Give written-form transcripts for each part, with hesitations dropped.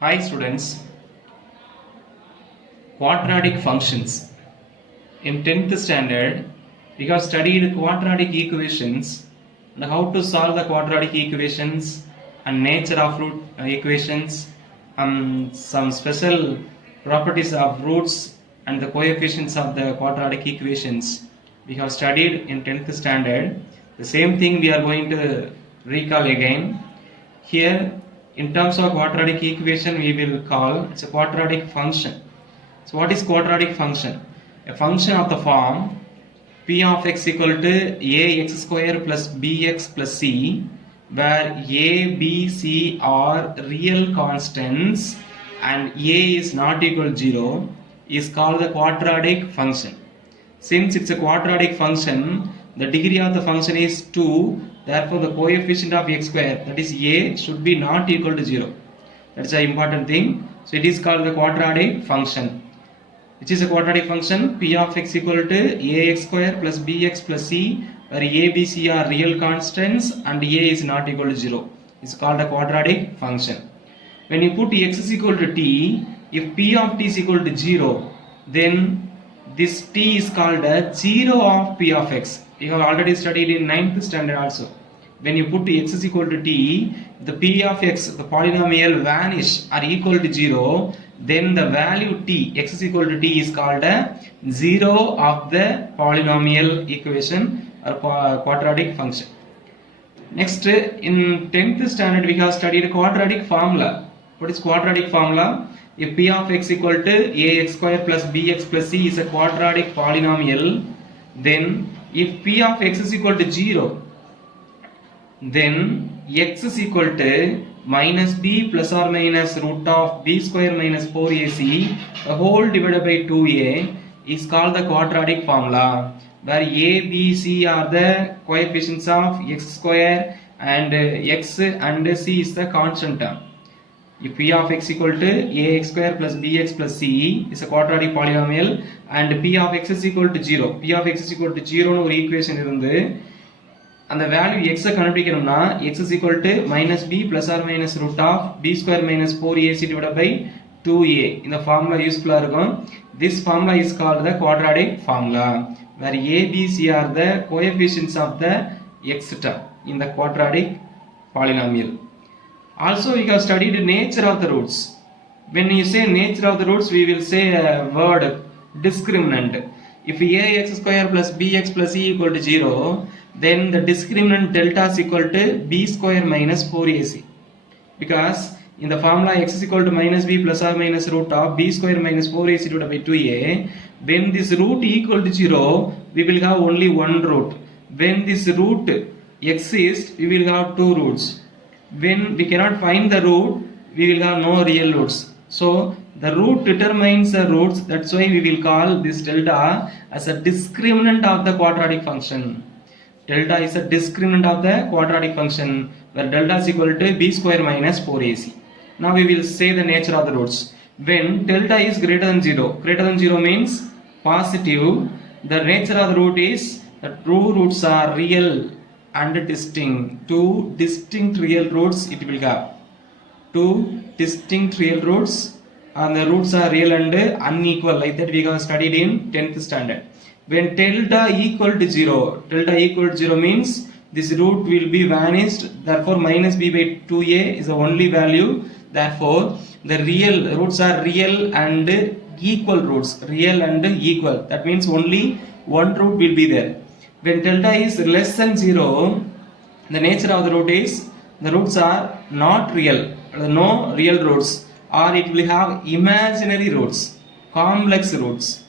Hi students, quadratic functions. In 10th standard, we have studied quadratic equations and how to solve the quadratic equations and nature of root equations and some special properties of roots and the coefficients of the quadratic equations. We have studied in 10th standard. The same thing we are going to recall again. Here, in terms of quadratic equation, we will call it's a quadratic function. So, what is quadratic function? A function of the form p of x equal to ax square plus bx plus c, where a, b, c are real constants and a is not equal to 0, is called the quadratic function. Since it's a quadratic function, the degree of the function is 2, therefore the coefficient of x square, that is a, should be not equal to 0. That's an important thing. So it is called the quadratic function. Which is a quadratic function? P of x equal to ax square plus bx plus c, where a, b, c are real constants and a is not equal to 0. It's called a quadratic function. When you put x is equal to t, if p of t is equal to 0, then this t is called as 0 of p of x. We have already studied in 9th standard also. When you put x is equal to t, the p of x, the polynomial vanish or equal to 0, then the value t, x is equal to t, is called a 0 of the polynomial equation or quadratic function. Next, in 10th standard, we have studied quadratic formula. What is quadratic formula? If p of x equal to ax square plus bx plus c is a quadratic polynomial, then if p of x is equal to 0, then x is equal to minus b plus or minus root of b square minus 4ac the whole divided by 2a is called the quadratic formula, where a, b, c are the coefficients of x square and x and c is the constant term. If p of x equal to ax square plus bx plus c is a quadratic polynomial and p of x is equal to 0, p of x is equal to 0 ஒரு equation இருந்து அந்த value x கண்டுபிடிக்கணும்னா x is equal to minus b plus or minus root of b square minus 4ac divided by 2a. இந்த formula useful இருக்கும். This formula is called the quadratic formula, where a, b, c are the coefficients of the x term in the quadratic polynomial. Also, we have studied nature of the roots. When you say nature of the roots, we will say a word discriminant. If ax square plus bx plus c equal to 0, then the discriminant delta is equal to b square minus 4ac. Because in the formula x is equal to minus b plus or minus root of b square minus 4ac divided by 2a, when this root equal to 0, we will have only one root. When this root exists, we will have two roots. When we cannot find the root, we will have no real roots. So the root determines the roots. That's why we will call this delta as a discriminant of the quadratic function. Delta is a discriminant of the quadratic function, where delta is equal to b square minus 4ac. Now we will say the nature of the roots. When delta is greater than 0 means positive, the nature of the root is that two roots are real and distinct. Two distinct real roots it will have. Two distinct real roots, and the roots are real and unequal, like that we have studied in 10th standard. When delta equal to 0 means this root will be vanished, therefore minus b by 2a is the only value. Therefore the real roots are real and equal roots, real and equal. That means only one root will be there. When delta is less than 0, the nature of the root is the roots are not real, no real roots, or it will have imaginary roots, complex roots.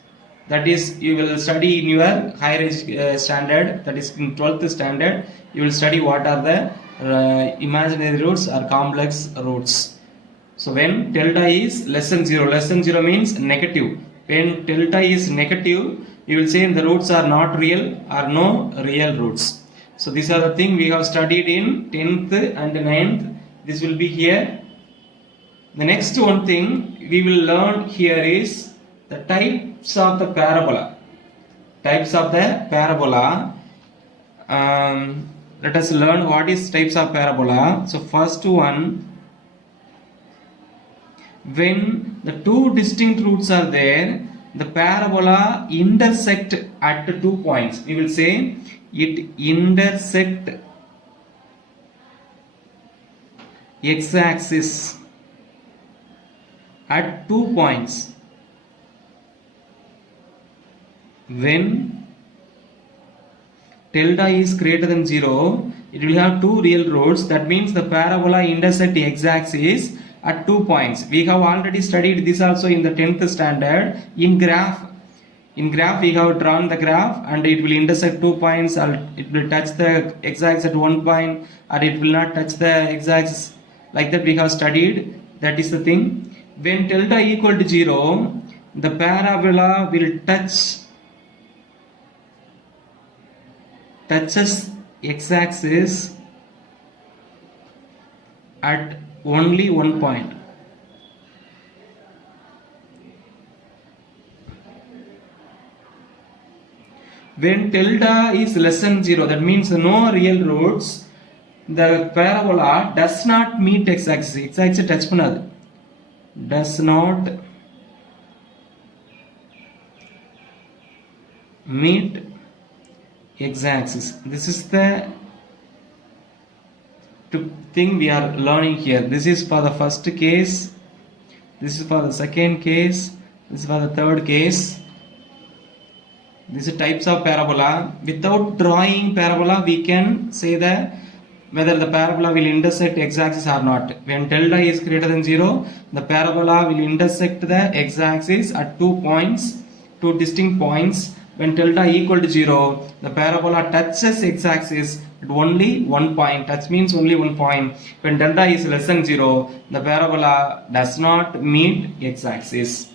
That is, you will study in your higher standard, that is in 12th standard, you will study what are the imaginary roots or complex roots. So when delta is less than 0 means negative. When delta is negative, you will say the roots are not real or no real roots. So these are the things we have studied in 10th and 9th. This will be here. The next one thing we will learn here is the types of the parabola. Types of the parabola. Let us learn what is types of parabola. So first one, when the two distinct roots are there, the parabola intersect at 2 points. We will say it intersect x-axis at 2 points. When tilde is greater than 0, it will have two real roots. That means the parabola intersect the x-axis at 2 points. We have already studied this also in the 10th standard. In graph we have drawn the graph and it will intersect 2 points, or it will touch the x-axis at 1 point, or it will not touch the x-axis. Like that we have studied. That is the thing. When tilde equal to 0, the parabola will touches x-axis at only 1 point. When tilde is less than 0, that means no real roots, the parabola does not meet x-axis. X-axis touch pannadu. Does not meet x-axis. This is the thing we are learning here. This is for the first case, this is for the second case, this is for the third case. These are types of parabola. Without drawing parabola, we can say that whether the parabola will intersect x-axis or not. When tilde is greater than 0, the parabola will intersect the x-axis at 2 points, 2 distinct points. When tilde equal to 0, the parabola touches x-axis at only 1 point. Touch means only 1 point. When tilde is less than 0, the parabola does not meet x-axis.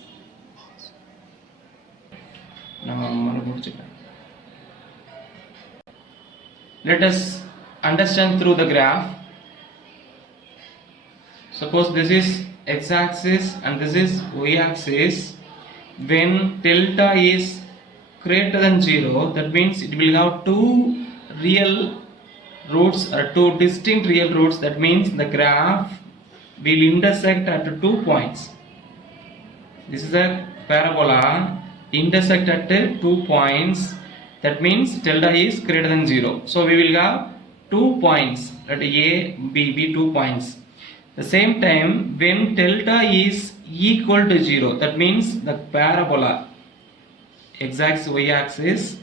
Let us understand through the graph. Suppose this is x-axis and this is y-axis. When tilde is greater than 0, that means it will have two real roots or two distinct real roots. That means the graph will intersect at 2 points. This is a parabola intersect at 2 points. That means tilde is greater than 0. So we will have 2 points at A, B, 2 points. The same time, when tilde is equal to 0, that means the parabola x-axis, y-axis,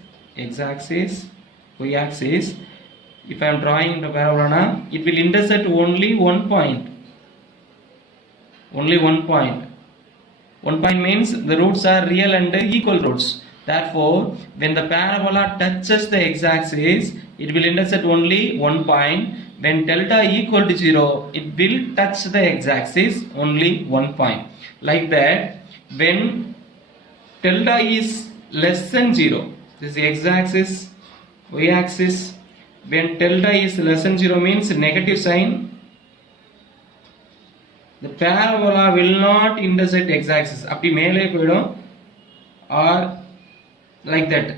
y-axis. If I am drawing the parabola, it will intersect only 1 point. Only 1 point. 1 point means the roots are real and equal roots. Therefore, when the parabola touches the x-axis, it will intersect only 1 point. When tilde equal to 0, it will touch the x-axis only 1 point. Like that, when tilde is less than 0, this is x-axis, y-axis. When tilde is less than 0 means negative sign, the parabola will not intersect x-axis. Appi mele poidum, or like that.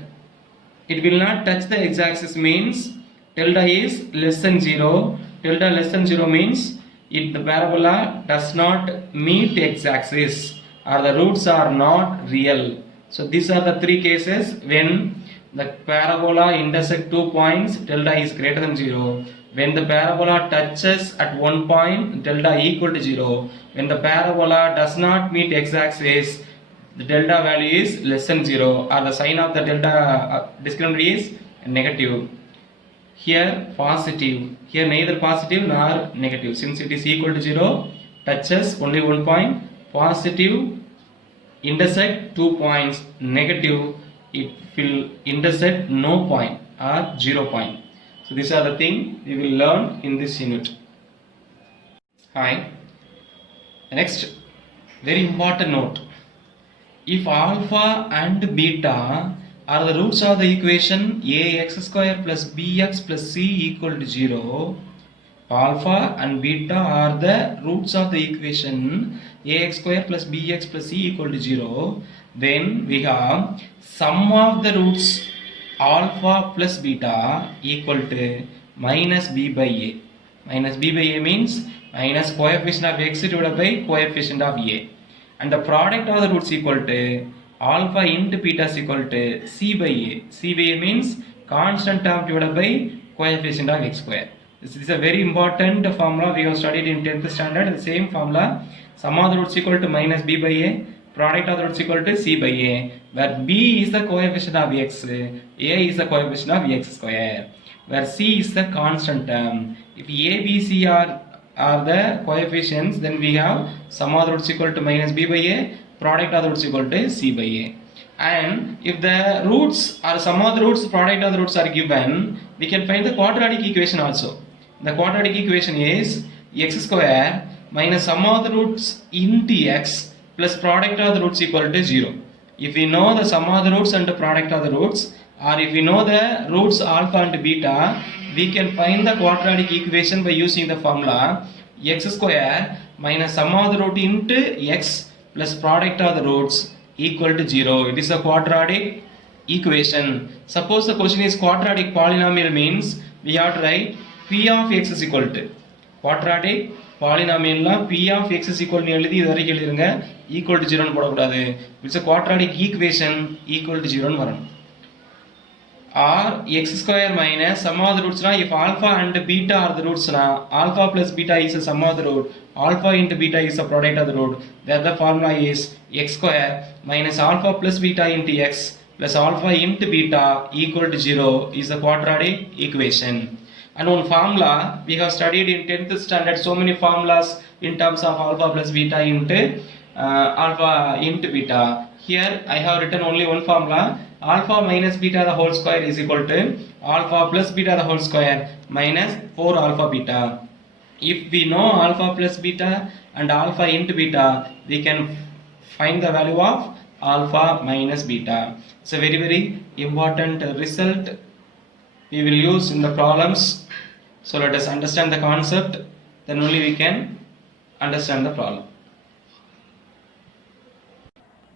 It will not touch the x-axis means tilde is less than 0. Tilde less than 0 means the parabola does not meet x-axis or the roots are not real. So these are the three cases when the parabola intersect 2 points, tilde is greater than 0. When the parabola touches at 1 point, tilde equal to 0. When the parabola does not meet x-axis, the tilde value is less than 0, or the sign of the tilde discriminant is negative. Here positive. Here neither positive nor negative. Since it is equal to 0, touches only 1 point. Positive intersect 2 points. Negative, it will intersect no point or 0 point. So these are the things we will learn in this unit. Hi. Next, very important note. If alpha and beta are the roots of the equation ax square plus bx plus c equal to 0, alpha and beta are the roots of the equation ax square plus bx plus c equal to 0, then we have sum of the roots alpha plus beta equal to minus b by a. Minus b by a means minus coefficient of x divided by coefficient of a. And the product of the roots equal to alpha into beta is equal to c by a. C by a means constant term divided by coefficient of x square. This is a very important formula we have studied in 10th standard. The same formula, sum of the roots equal to minus b by a, product of the roots equal to c by a, where b is the coefficient of x, a is the coefficient of x square, where c is the constant term. If a, b, c are the coefficients, then we have sum of the roots equal to minus b by a, product of the roots equal to c by a. And if the roots or sum of the roots, product of the roots are given, we can find the quadratic equation also. The quadratic equation is x square minus sum of the roots into x plus product of the roots equal to 0. If we know the sum of the roots and the product of the roots, or if we know the roots alpha and beta, we can find the quadratic equation by using the formula x square minus sum of the root into x plus product of the roots equal to 0. It is a quadratic equation. Suppose the question is quadratic polynomial means we have to write p of x is equal to quadratic polynomial p of x is equal to எழுதி இது வரைக்கும் எழுதிருங்க equal to 0 னு போடக்கூடாது. It's a quadratic equation equal to 0 னு வரணும். Or x square minus sum of the roots na, if alpha and beta are the roots na, alpha plus beta is the sum of the root, alpha into beta is the product of the root, then the formula is x square minus alpha plus beta into x plus alpha into beta equal to 0 is the quadratic equation. And one formula we have studied in 10th standard, so many formulas in terms of alpha plus beta into alpha into beta. Here I have written only one formula, alpha minus beta the whole square is equal to alpha plus beta the whole square minus 4 alpha beta. If we know alpha plus beta and alpha into beta, we can find the value of alpha minus beta. It's a very, very important result we will use in the problems. So let us understand the concept, then only we can understand the problem.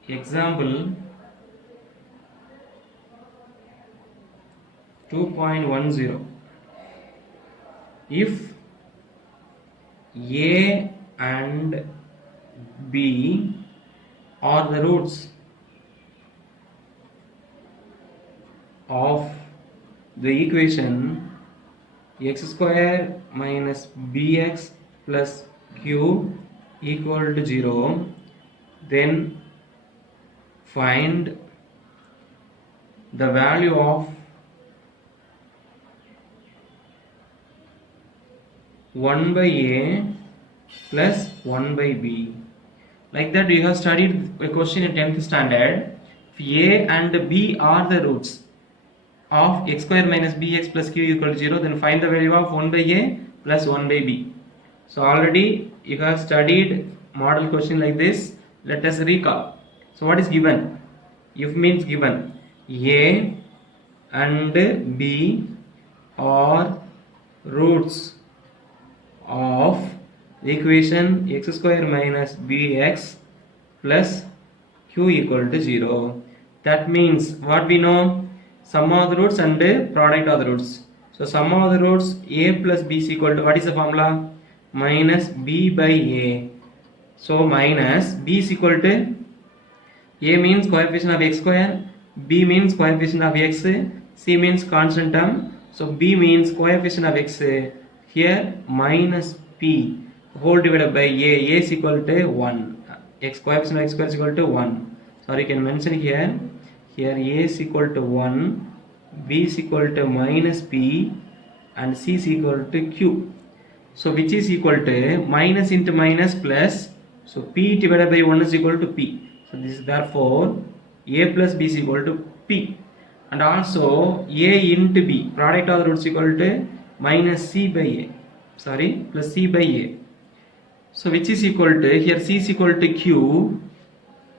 Example 2.10. If a and b are the roots of the equation x square minus bx plus q equal to 0, then find the value of 1 by a plus 1 by b. Like that we have studied a question in 10th standard. If a and b are the roots of x square minus bx plus q equal to 0, then find the value of 1 by a plus 1 by b. So already you have studied model question like this. Let us recall. So what is given? If means given a and b are roots of the equation x square minus bx plus q equal to 0. That means what we know? Sum of the roots and product of the roots. So sum of the roots a plus b is equal to, what is the formula? Minus b by a. So minus b is equal to, a means coefficient of x square, b means coefficient of x, c means constant term. So b means coefficient of x, here minus p whole divided by a is equal to 1. X coefficient of x square is equal to 1. Sorry, you can mention here a is equal to 1, b is equal to minus p, and c is equal to q. So which is equal to minus into minus plus, so p divided by 1 is equal to p. So this is therefore a plus b is equal to p. And also a into b, product of the roots equal to minus c by a, sorry, plus c by a. So which is equal to, here c is equal to q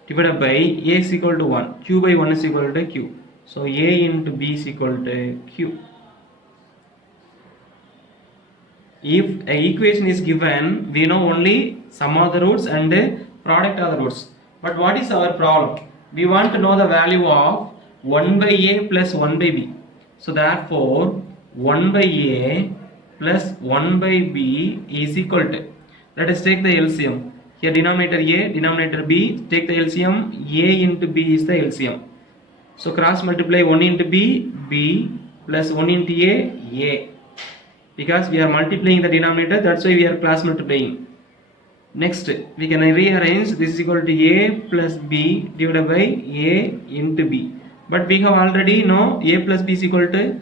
divided by a is equal to 1, q by 1 is equal to q. So a into b is equal to q. If an equation is given, we know only sum of the roots and product of the roots. But what is our problem? We want to know the value of 1 by a plus 1 by b. So therefore 1 by a plus 1 by b is equal to, Let us take the LCM. Here denominator A, denominator B. Take the LCM. A into B is the LCM. So cross multiply 1 into B, B plus 1 into A. Because we are multiplying the denominator, that's why we are cross multiplying. Next, we can rearrange. This is equal to A plus B divided by A into B. But we have already know A plus B is equal to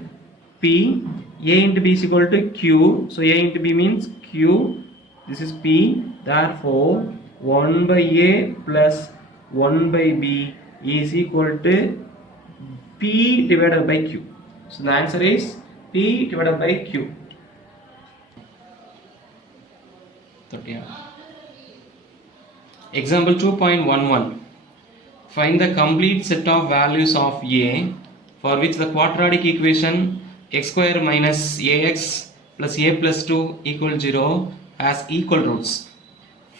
P. A into B is equal to Q. So A into B means Q. This is P. Therefore, 1 by A plus 1 by B is equal to P divided by Q. So the answer is P divided by Q. Example 2.11. Find the complete set of values of A for which the quadratic equation x square minus ax plus a plus 2 equal 0 has equal roots.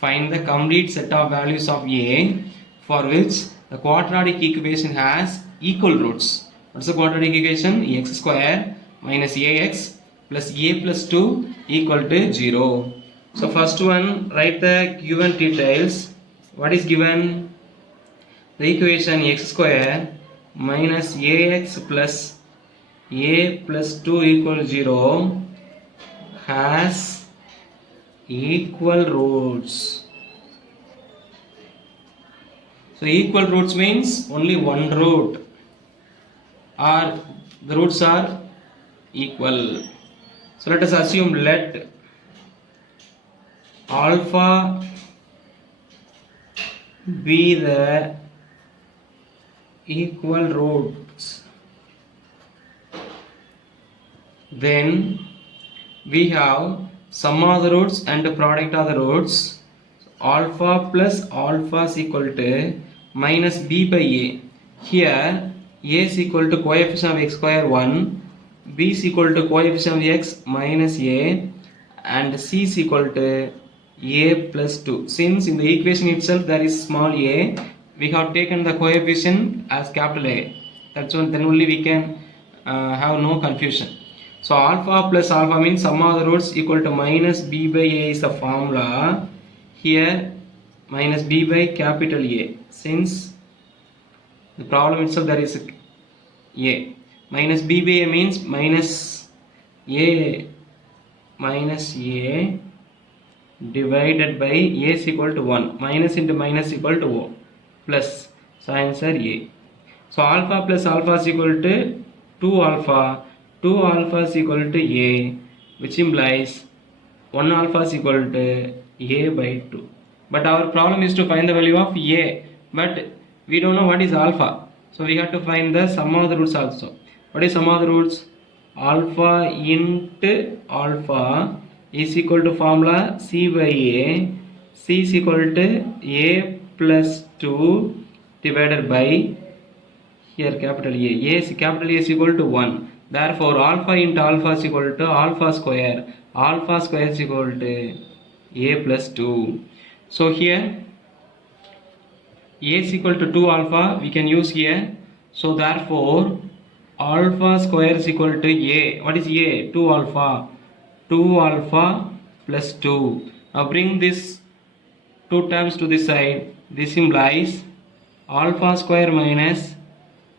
Find the complete set of values of A for which the quadratic equation has equal roots. What's the quadratic equation? X square minus ax plus a plus 2 equal to 0. So first one, write the given details. What is given? The equation x square minus ax plus a plus 2 equal 0 has equal roots. So equal roots means only one root, or the roots are equal. So let us assume let alpha be the equal roots. Then we have sum of the roots and the product of the roots. Alpha plus alpha is equal to minus b by a. Here a is equal to coefficient of x square 1, b is equal to coefficient of x minus a, and c is equal to a plus 2. Since in the equation itself there is small a, we have taken the coefficient as capital A. That's one, then only we can have no confusion. So alpha plus alpha means sum of the roots equal to minus b by a is the formula. Here minus b by capital A. Since the problem itself there is a. Minus b by a means minus a divided by a is equal to 1. Minus into minus equal to O. Plus. So answer A. So alpha plus alpha is equal to 2 alpha. 2 alpha is equal to A, which implies 1 alpha is equal to A by 2. But our problem is to find the value of A. But we don't know what is alpha. So we have to find the sum of the roots also. What is sum of the roots? Alpha into alpha is equal to formula C by A. C is equal to A plus 2 divided by here capital A. Capital A is equal to 1. Therefore alpha into alpha is equal to alpha square. Alpha square is equal to A plus 2. So here A is equal to 2 alpha we can use here. So therefore alpha square is equal to A. What is A? 2 alpha. 2 alpha plus 2. Now bring this 2 terms to this side. This implies alpha square minus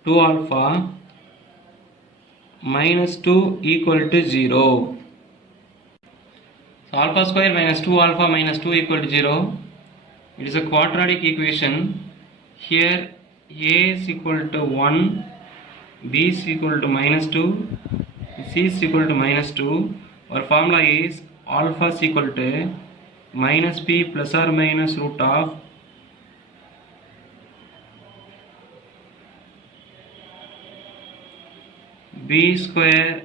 2 alpha minus 2 equal to 0. So alpha square minus 2 alpha minus 2 equal to 0. It is a quadratic equation. Here A is equal to 1, B is equal to minus 2, C is equal to minus 2. Our formula is alpha is equal to minus b plus or minus root of b square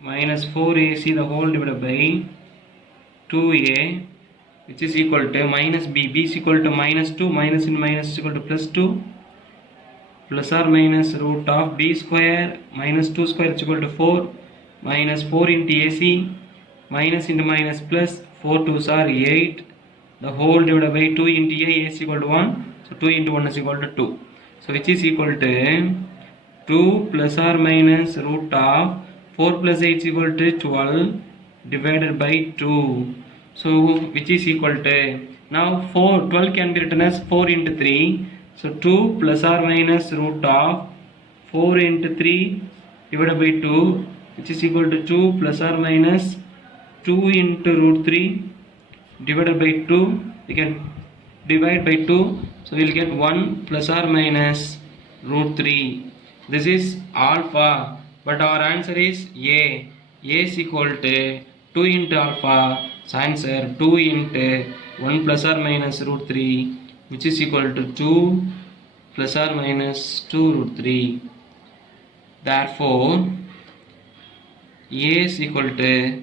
minus 4ac the whole divided by 2a, which is equal to minus b. B is equal to minus 2, minus into minus is equal to plus 2, plus or minus root of b square minus 2 square is equal to 4, minus 4 into ac, minus into minus plus 4 2s are 8, the whole divided by 2 into a is equal to 1, so 2 into 1 is equal to 2. So which is equal to 2 plus or minus root of 4 plus 8 is equal to 12 divided by 2. So which is equal to, now 12 can be written as 4 into 3. So 2 plus or minus root of 4 into 3 divided by 2, which is equal to 2 plus or minus 2 into root 3 divided by 2. We can divide by 2, so we'll get 1 plus or minus root 3. This is alpha, but our answer is A. A is equal to 2 into alpha, so answer 2 into 1 plus or minus root 3, which is equal to 2 plus or minus 2 root 3. Therefore A is equal to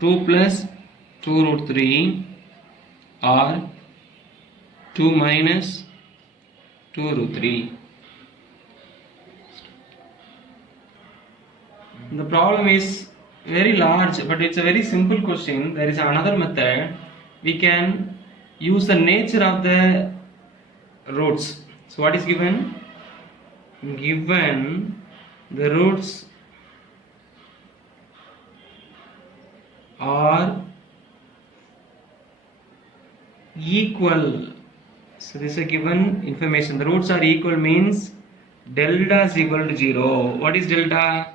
2 plus 2 root 3 or 2 minus 2 root 3. The problem is very large, but it's a very simple question. There is another method. We can use the nature of the roots. So what is given? Given the roots are equal. So this is a given information. The roots are equal means delta is equal to 0. What is delta?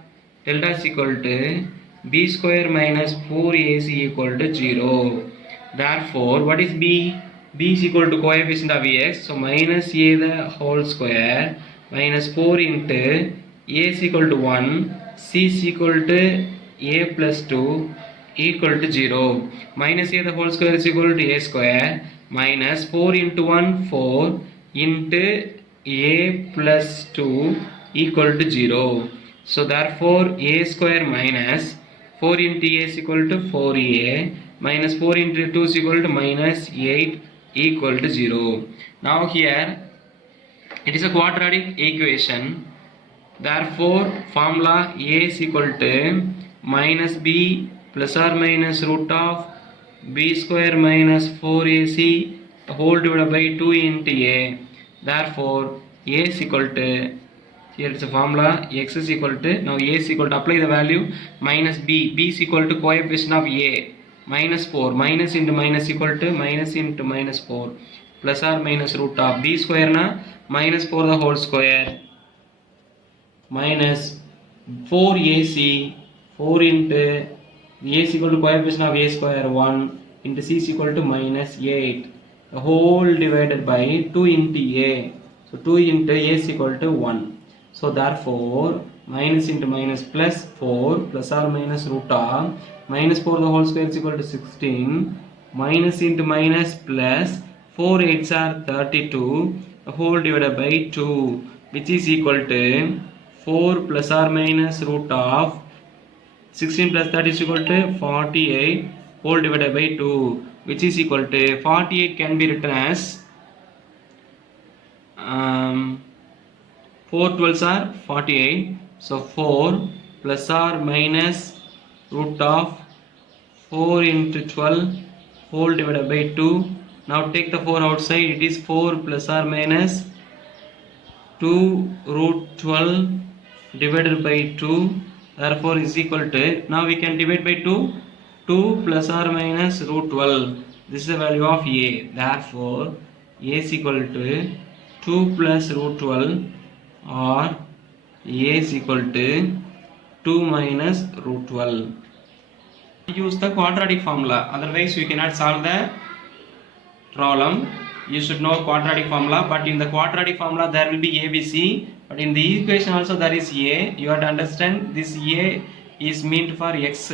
Delta is equal to b square minus 4ac equal to 0. Therefore, what is b? B is equal to coefficient of x. So minus a the whole square minus 4 into a is equal to 1, c is equal to a plus 2 equal to 0. Minus a the whole square is equal to a square minus 4 into 1 4 into a plus 2 equal to 0. So therefore a square minus 4 into a is equal to 4a minus 4 into 2 is equal to minus 8 equal to 0. Now here it is a quadratic equation. Therefore formula a is equal to minus b plus or minus root of b square minus 4ac whole divided by 2 into a. Therefore a is equal to, here it's a formula, x is equal to, now a is equal to, apply the value, minus b. B is equal to coefficient of a minus 4, minus into minus equal to minus into minus 4 plus or minus root of b square na minus 4 the whole square minus 4ac 4 into a is equal to coefficient of a square 1 into c is equal to minus 8 the whole divided by 2 into a. So 2 into a is equal to 1. So therefore minus into minus plus 4 plus or minus root of minus 4 the whole square is equal to 16 minus into minus plus 4 8s are 32 the whole divided by 2, which is equal to 4 plus or minus root of 16 plus 30 is equal to 48 whole divided by 2, which is equal to 48 can be written as 4 12s are 48. So 4 plus or minus root of 4 into 12 whole divided by 2. Now take the 4 outside. It is 4 plus or minus 2 root 12 divided by 2. Therefore is equal to, now we can divide by 2. 2 plus or minus root 12. This is the value of a. Therefore a is equal to 2 plus root 12 or a is equal to 2 minus root 12. Use the quadratic formula, otherwise you cannot solve the problem. You should know quadratic formula, but in the quadratic formula there will be ABC, but in the equation also there is a. You have to understand this a is meant for x.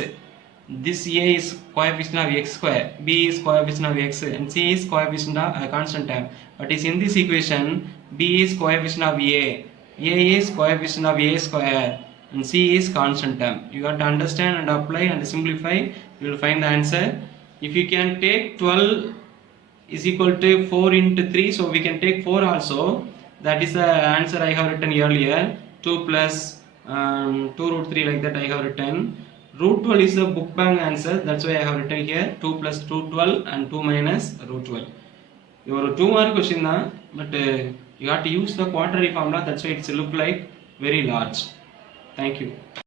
This a is coefficient of x square, b is coefficient of x, and c is coefficient of a constant term. But is in this equation b is coefficient of a is coefficient of a square, and c is constant term. You have to understand and apply and simplify, you will find the answer. If you can take 12 is equal to 4 into 3, so we can take 4 also. That is the answer I have written earlier. 2 plus 2 root 3, like that I have written. Root 12 is the book bank answer, that's why I have written here 2 plus 2 12 and 2 minus root 12. Your 2 mark question na, but you have to use the quadratic formula, that's why it's look like very large. Thank you.